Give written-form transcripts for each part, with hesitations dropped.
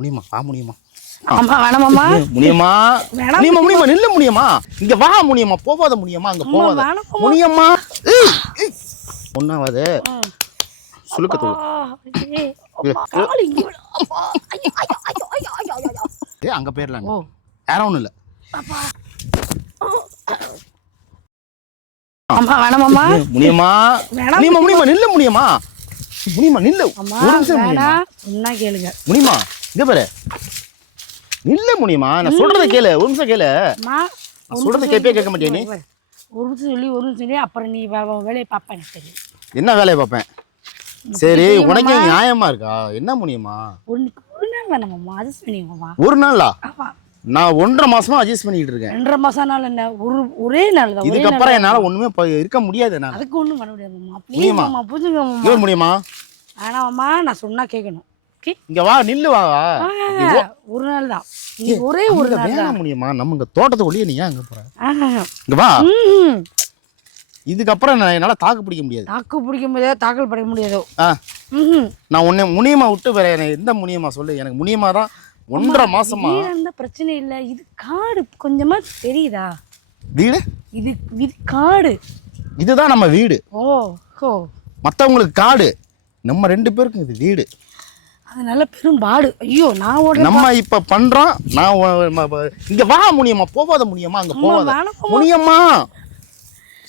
முடியுமா வா முடியுமா அம்மா வேணாமாம்மா முடியுமா வேணாம் முடியுமா முடியுமா நில்ல முடியுமா இங்க வா முடியுமா போவாத முடியுமா அங்க அம்மா போவாத வேணாமாம்மா. முடியுமா ஒன்னாவது சுளுக்கத்தூள் ஏய், அம்மா, கால் இங்க விடு. அம்மா, ஐயோ, ஐயோ, ஐயோ, ஐயோ, ஐயோ, ஐயோ. அங்க போயிடலாம் ஓ வேற ஒண்ணும் இல்ல அம்மா வேணாமாம்மா முடியுமா வேணாம் முடியுமா முடியுமா நில்ல முடியுமா முடியுமா நில்ல அம்மா ஒரு நிமிஷம் முடியுமா வேணாம் சொன்னா கேளுங்க முடியுமா இங்க பாரு நில்ல முடியுமா நான் சொல்றத கேளு ஒரு நிமிஷம் கேளு அம்மா நான் சொல்றத கேட்க மாட்டியா நீ ஒரு நிமிஷம் சொல்லி அப்புறம் நீ வேலையை பார்ப்பேன் எனக்கு தெரியும் என்ன வேலையை பார்ப்பேன் சரி உனக்கு நியாயமா இருக்கா என்ன முடியுமா ஒரு நாள் வேணாமாம்மா அட்ஜஸ்ட் பண்ணிக்கோமா ஒரு நாளா ஆமா நான் 1.5 மாசமா அட்ஜஸ்ட் பண்ணிட்டு இருக்கேன் 2.5 மாசம் நாள் என்ன ஒரே நாள் தான் இதுக்கப்புறம் என்னால ஒண்ணுமே இருக்க முடியாது நான் அதுக்கு ஒண்ணும் பண்ண முடியாதும்மா முடியுமா? ப்ளீஸ்மா புரிஞ்சுக்கோமா இங்க முடியுமா வேணாம்மா நான் சொன்னா கேட்கணும் ஓகே இங்க வா நில்லு வா ஒரு நாள் தான் நீ ஒரே ஒரு நாள் வேணாம் தான் முடியுமா நம்ம இங்க தோட்டத்துக்குள்ளேயே நீ ஏன் அங்க போற ஆஹா. இங்க வா ம். இதுக்கப்புறம் நான் என்னால தாக்கு பிடிக்க முடியாது தாக்கு பிடிக்க முடியாது தாக்கல் பட முடியாதோ ஆ, ம் நான் உன்னை முனியமா விட்டு வேற எனக்கு எந்த முனியமா சொல்லு எனக்கு முனியமா தான் 1.5 மாசமா இருந்தா பிரச்சனை இல்லை இது காடு கொஞ்சமா தெரியுதா வீடு இது இது காடு இதுதான் நம்ம வீடு ஓ ஹோ மத்தவங்களுக்கு காடு நம்ம 2 பேருக்கும் இது வீடு அதனால பெரும் பாடு ஐயோ நான் ஓட நம்ம இப்ப பண்றோம் இங்க வா முடியுமா போவாத முடியுமா அங்க போவாத வேணாம் முடியுமா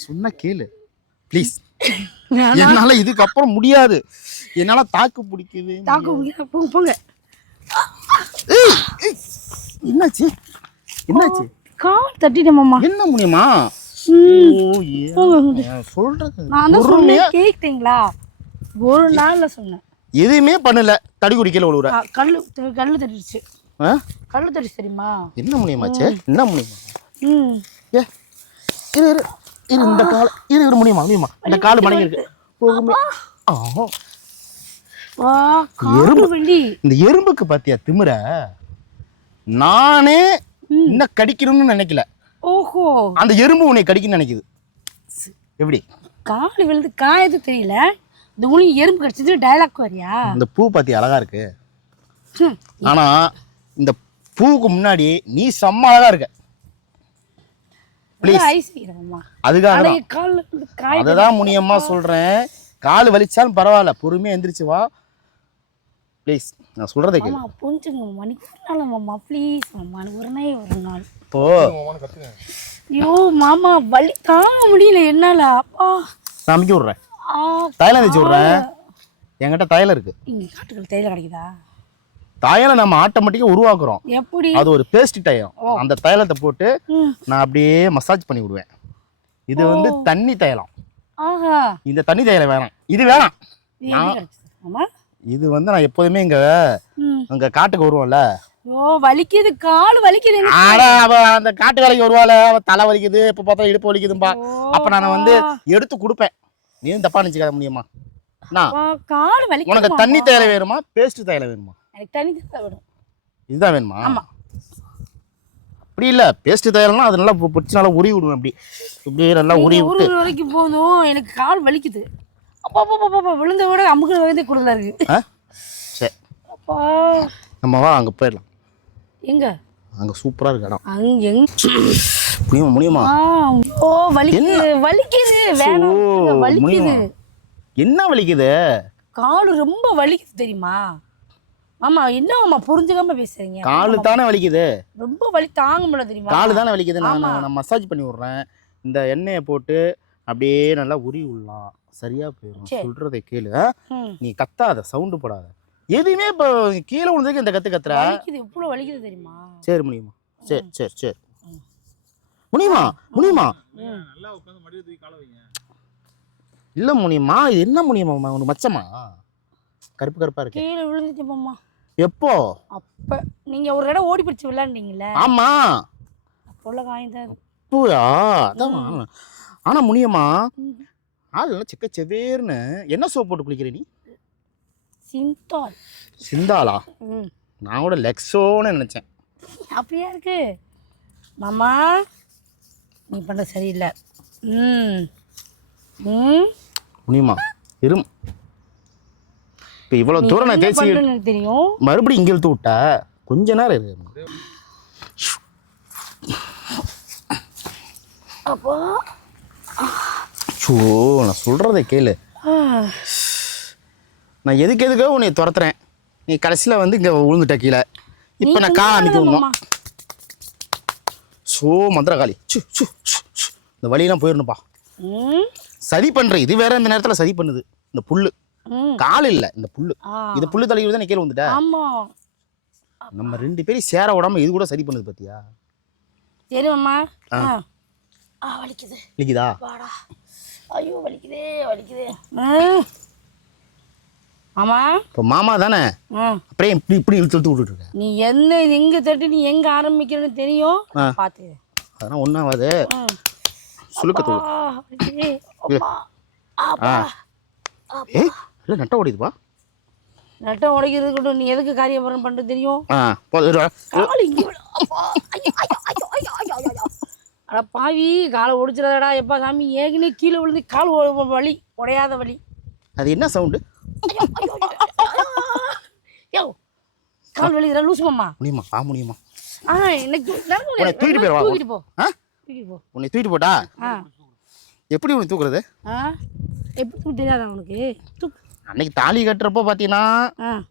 சொன்ன கேளு ப்ளீஸ் என்னால இதுக்கப்புறம் முடியாது என்னால தாக்கு பிடிக்கவே தாக்கு முடியாது. போங்க போங்க ஏய், ஏய், என்னாச்சு என்னாச்சு கால் தட்டிட்டேமாம்மா என்ன முடியுமா ம். ஓ, ஏன் போங்க. நான் சொல்றது நான் தான் பொறுமையா சொன்னேன் கேட்டீங்களா ஒரு நாள்ல சொன்னேன் எதுவுமே பண்ணல தடி குடிக்கல ஒழுகுற கல்லு தட்டிடுச்சு கல்லு தட்டிச்சு தெரியுமா என்ன முடியுமாச்சு என்ன முடியுமா ம் ஏ இரு இரு இரு இந்த கால இரு இரு முடியுமா முடியுமா இந்த கால் மடங்கி இருக்கு போகுமே ஆ வா காடு வண்டி இந்த எறும்புக்கு பாத்தியா திமிர நானே இன்னும் கடிக்கணும்னு நினைக்கல ஓஹோ அந்த எறும்பு உன்னை கடிக்கணும்னு நினைக்குது எப்படி காடு விழுந்து காயது தெரியல இந்த உனி எறும்பு கடிச்சது டயலாக் வரியா இந்த பூ பாத்தி அழகா இருக்கு ஹம். ஆனா இந்த பூவுக்கு முன்னாடி நீ செம்ம அழகா இருக்க ப்ளீஸ் ஐஸ் வைக்கிறேம்மா அதுக்காக அடைய கால்ல விழுந்து காய அததான் முனியம்மா சொல்றேன் கால் வலிச்சாலும் பரவாயில்ல பொறுமையா எந்திரிச்சு வா ப்ளீஸ் நான் சொல்றதை கேளு மாமா புரிஞ்சுங்க மணிக்கு ஒரு நாள் மாமா ப்ளீஸ் மாமா ஒரு நாள் ஒரு நாள் இப்போ ஐயோ மாமா வலி தாங்க முடியல என்னால அப்பா நான் அமுக்கி விடுறேன் ஆ, தைலம் தேய்ச்சி விடுறேன் என்கிட்ட தைலம் இருக்கு இங்க காட்டுகள் தைலம் கிடைக்குதா தைலம் நம்ம ஆட்டோமேட்டிக்கா உருவாக்குறோம் எப்படி அது ஒரு பேஸ்ட் தைலம் அந்த தைலத்தை போட்டு ம். நான் அப்படியே மசாஜ் பண்ணி விடுவேன் இது வந்து தண்ணி தைலம் ஆஹா இந்த தண்ணி தைலம் வேணாம் இது வேணாம் இது எப்படி கிடைச்சது மாமா இது வந்து நான் எப்போதுமே இங்க ம். அங்க காட்டுக்கு வருவோம்ல ஐயோ வலிக்குது கால் வலிக்குது எனக்கு. ஆனா அவ அந்த காட்டு வேலைக்கு வருவாள் அவ தலை வலிக்குது இப்ப பார்த்தா இடுப்பு வலிக்குதும்பா அப்ப நான் வந்து எடுத்து கொடுப்பேன் நீ தப்பா நினைச்சுக்காத முடியுமா நான் அப்பா, கால் வலிக்குது உனக்கு மாமா. தண்ணி தைலம் வேணுமா பேஸ்ட் தைலம் வேணுமா எனக்கு தண்ணி தான் வேணும் இதுதான் வேணுமா ஆமா அப்படி இல்ல பேஸ்ட் தைலம்னா அது நல்லா பிடிச்சி நல்லா உருவி விடுவேன் அப்படி இப்படியே நல்லா உருவி ஒரு விட்டு வரைக்கும் போதும் எனக்கு கால் வலிக்குது அப்பா அப்பா அப்பா அப்பா விழுந்த விட அமுக்குற வயதே கூடுதலா இருக்கு ஆ? சரி அப்பா நம்ம வா அங்க போயிடலாம் எங்க அங்க சூப்பரா இருக்கு இடம் அங்க எங்க முடியுமா முடியுமா ஐயோ வலிக்குது வலிக்குது வேணாம் ஓ, விட்டுருங்க, வலிக்குது முடியுமா? என்ன வலிக்குது கால் ரொம்ப வலிக்குது தெரியுமா மாமா என்ன மாமா புரிஞ்சுக்காம பேசுறீங்க காலு தானே வலிக்குது ரொம்ப வலி தாங்க முடியல தெரியுமா காலு தானே வலிக்குது நான் ஆமா. நான் மசாஜ் பண்ணி விடுறேன் இந்த எண்ணெயை போட்டு அப்படியே நல்லா உருவி விடலாம் சரியா போயிடும் சரி. சொல்றதை கேளு ம். நீ கத்தாத சவுண்டு போடாத எதுவுமே இப்போ கீழே விழுந்ததுக்கு இந்த கத்துற வலிக்குது எவ்வளவு வலிக்குது தெரியுமா சரி முடியுமா சரி சரி சரி முடியுமா முடியுமா ம். இல்ல முடியுமா இது என்ன முடியுமா உனக்கு மச்சமா கருப்பு கருப்பா இருக்கு கீழே விழுந்துச்சு மாமா எப்போ அப்ப நீங்க ஒரு இடம் ஓடி பிடிச்சு விளையாண்டீங்கல்ல ஆமா அப்போல காய்தான் பூரா அதான் ஆனா முடியுமா ஆள் நல்லா செக்க செவேர்னு என்ன சோப் போட்டு குளிக்கிற நீ சிந்தால் சிந்தாளா ம் நான் கூட லெக்ஸோன்னு நினைச்சேன் அப்படியா இருக்கு மாமா நீ பண்ண சரியில்லை ம் ம் முடியுமா இரும் இப்போ இவ்வளோ தூரம் நான் என்ன தேய்ச்சி பண்றேன்னு எனக்கு தெரியும். மறுபடியும் இங்கே இழுத்து விட்டா கொஞ்ச நேரம் இருக்கு. அப்போ ஷோ நான் சொல்கிறத கேளு. நான் எதுக்கோ உன்னை துரத்துறேன், நீ கடைசியில் வந்து இங்கே விழுந்துட்ட கீழே. இப்போ நான் காமிக்க வந்தோம். ஷோ மந்திரகாளி, இந்த வழியெல்லாம் போயிடணுப்பா. சதி பண்ணுறேன், இது வேற. இந்த நேரத்தில் சதி பண்ணுது இந்த புல்லு. கால் இல்லை, இந்த புல்லு. இது புல்லு தலைவர் தான் கீழே வந்துட்ட. ஆமா, நம்ம 2 பேரும் சேர விடாம இது கூட சரி பண்ணுது பாத்தியா? தெரியுமா? வலிக்குது. வலிக்குதா? வாடா. ஐயோ வலிக்குதே வலிக்குதே. ஆமா இப்போ மாமா தானே, அப்புறம் இப்படி இப்படி இழுத்து விட்டுட்டு இருக்க. நீ எங்க தட்டி நீ எங்க ஆரம்பிக்கிறன்னு தெரியும். பாத்து அதெல்லாம் ஒன்றாவது சுழுக்கத்தோடு. ஏ இல்லை நட்டை ஓடிதுப்பா. நட்டை உடைக்கிறது நீ எதுக்கு காரியம் பண்ணுறது தெரியும். அட பாவி, காலை ஒடிச்சிடாதடா. எப்பா சாமி, ஏற்கனவே கீழே விழுந்து கால் வலி, உடையாத வலி. அது என்ன சவுண்டு? யோ கால் வலி இதெல்லாம் லூஸ் மாமா. முடியுமா? முடியுமா? எனக்கு தூக்கிட்டு போயிடுவா. தூக்கிட்டு போ. உன்னை தூக்கிட்டு போட்டா எப்படி உன்னை தூக்குறது? எப்படி தெரியாதா உனக்கு? அன்னைக்கு தாலி கட்டுறப்போ பார்த்தீங்கன்னா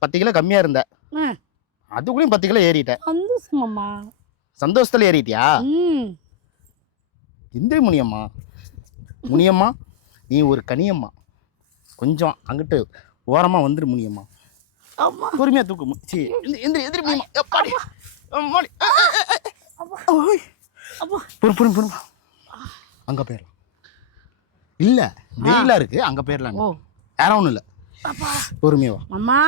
10 கிலோ கம்மியாக இருந்த, அதுக்குள்ளேயும் 10 கிலோ ஏறிட்டேன். சந்தோஷமாம்மா. சந்தோஷத்தில் ஏறிட்டியா? எந்திரி முனியம்மா. முனியம்மா நீ ஒரு கனியம்மா, கொஞ்சம் அங்கிட்டு ஓரமாக வந்துரு முனியம்மா. பொறுமையாக தூக்கு. எந்திரி எந்திரி முனியம்மா. எப்பாடி பொறுமா அங்கே போயிடலாம். இல்லை வெயிலாக இருக்கு, அங்கே போயிடலாம். வேற ஒன்றும் இல்லை, பொறுமையா வா. அம்மா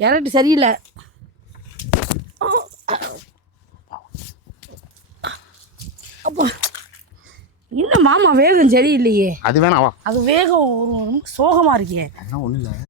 கேரட் சரியில்லை. இன்னும் மாமா வேகம் சரியில்லையே. அது வேணாவா? அது வேகம் ஒரு சோகமா இருக்கே. ஒன்றும் இல்லை.